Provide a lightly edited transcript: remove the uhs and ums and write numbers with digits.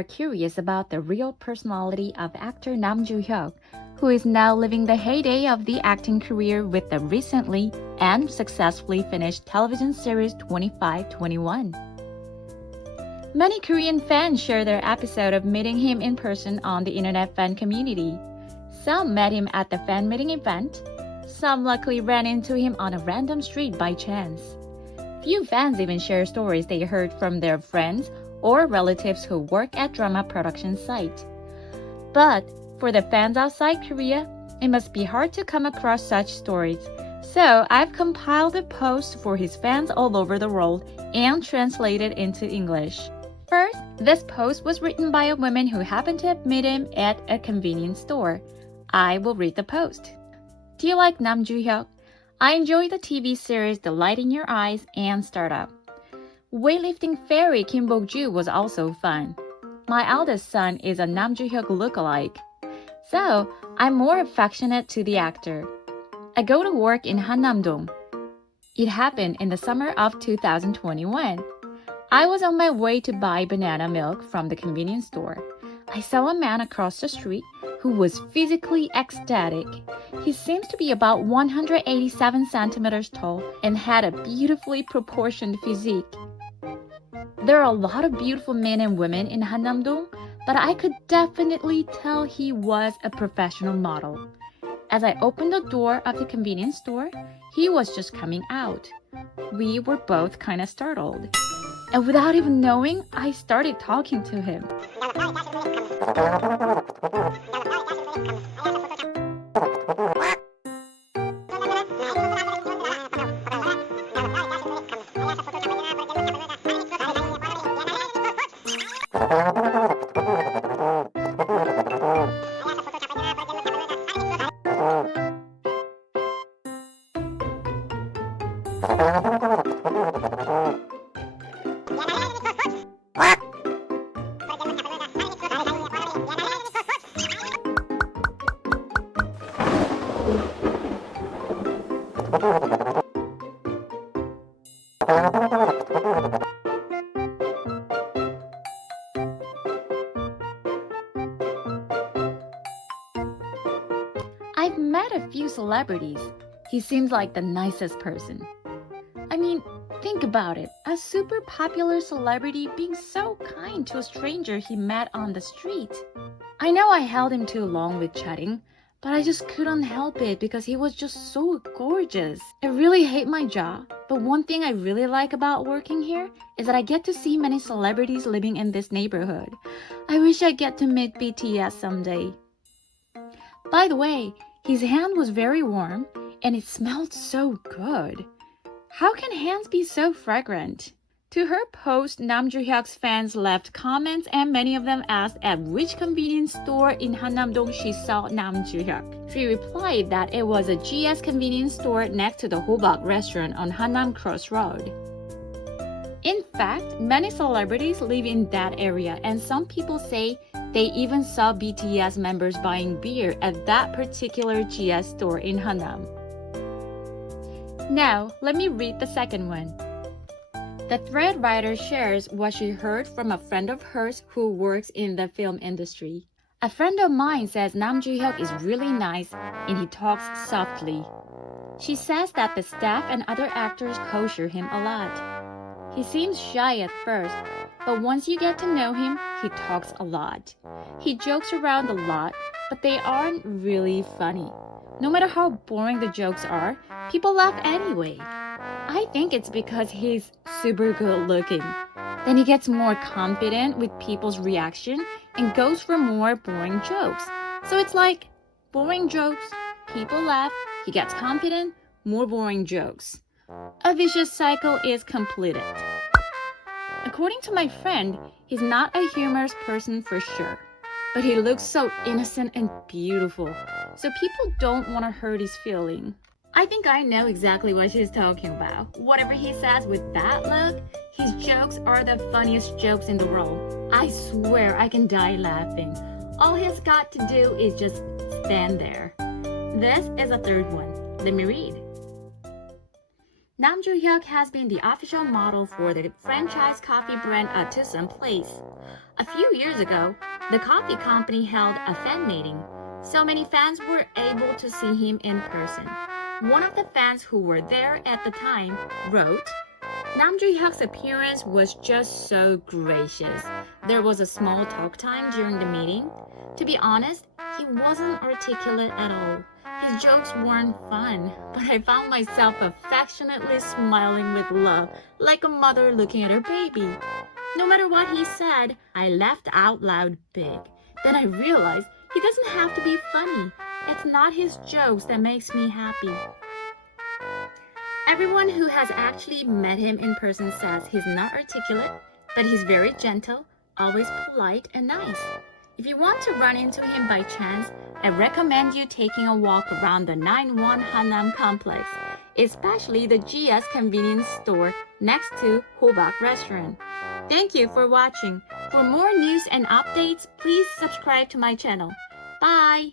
are curious about the real personality of actor Nam Joo-hyuk, who is now living the heyday of the acting career with the recently and successfully finished television series 2521. Many Korean fans share their episode of meeting him in person on the internet fan community. Some met him at the fan meeting event. Some luckily ran into him on a random street by chance. Few fans even share stories they heard from their friends or relatives who work at drama production site. But for the fans outside Korea, it must be hard to come across such stories. So I've compiled a post for his fans all over the world and translated into English. First, this post was written by a woman who happened to meet him at a convenience store. I will read the post. Do you like Nam Joo-hyuk? I enjoy the TV series The Light in Your Eyes and Startup. Weightlifting fairy Kim Bok-joo was also fun. My eldest son is a Nam Joo-hyuk lookalike. So, I'm more affectionate to the actor. I go to work in Hannam-dong. It happened in the summer of 2021. I was on my way to buy banana milk from the convenience store. I saw a man across the street who was physically ecstatic. He seems to be about 187 centimeters tall and had a beautifully proportioned physique. There are a lot of beautiful men and women in Hannam-dong, but I could definitely tell he was a professional model. As I opened the door of the convenience store, he was just coming out. We were both kind of startled. And without even knowing, I started talking to him. I've met a few celebrities. He seems like the nicest person. I mean, think about it. A super popular celebrity being so kind to a stranger he met on the street. I know I held him too long with chatting, but I just couldn't help it because he was just so gorgeous. I really hate my job, but one thing I really like about working here is that I get to see many celebrities living in this neighborhood. I wish I get to meet BTS someday. By the way, his hand was very warm and it smelled so good. How can hands be so fragrant? To her post, Nam Joo-hyuk's fans left comments and many of them asked at which convenience store in Hannam-dong she saw Nam Joo-hyuk. She replied that it was a GS convenience store next to the Hobak restaurant on Hannam Cross Road. In fact, many celebrities live in that area and some people say they even saw BTS members buying beer at that particular GS store in Hannam. Now, let me read the second one. The thread writer shares what she heard from a friend of hers who works in the film industry. A friend of mine says Nam Joo-hyuk is really nice and he talks softly. She says that the staff and other actors kosher him a lot. He seems shy at first, but once you get to know him, he talks a lot. He jokes around a lot, but they aren't really funny. No matter how boring the jokes are, people laugh anyway. I think it's because he's super good looking. Then he gets more confident with people's reaction and goes for more boring jokes. So it's like boring jokes, people laugh, he gets confident, more boring jokes. A vicious cycle is completed. According to my friend, he's not a humorous person for sure. But he looks so innocent and beautiful, so people don't want to hurt his feeling. I think I know exactly what she's talking about. Whatever he says with that look, his jokes are the funniest jokes in the world. I swear I can die laughing. All he's got to do is just stand there. This is a third one. Let me read. Nam Joo-hyuk has been the official model for the franchise coffee brand to some place. A few years ago, the coffee company held a fan meeting. So many fans were able to see him in person. One of the fans who were there at the time wrote, Nam Joo-hyuk's appearance was just so gracious. There was a small talk time during the meeting. To be honest, he wasn't articulate at all. His jokes weren't fun, but I found myself affectionately smiling with love, like a mother looking at her baby. No matter what he said, I laughed out loud big. Then I realized he doesn't have to be funny. It's not his jokes that makes me happy. Everyone who has actually met him in person says he's not articulate, but he's very gentle, always polite and nice. If you want to run into him by chance, I recommend you taking a walk around the 9-1 Hanam complex, especially the GS convenience store next to Hobak restaurant. Thank you for watching. For more news and updates, please subscribe to my channel. Bye!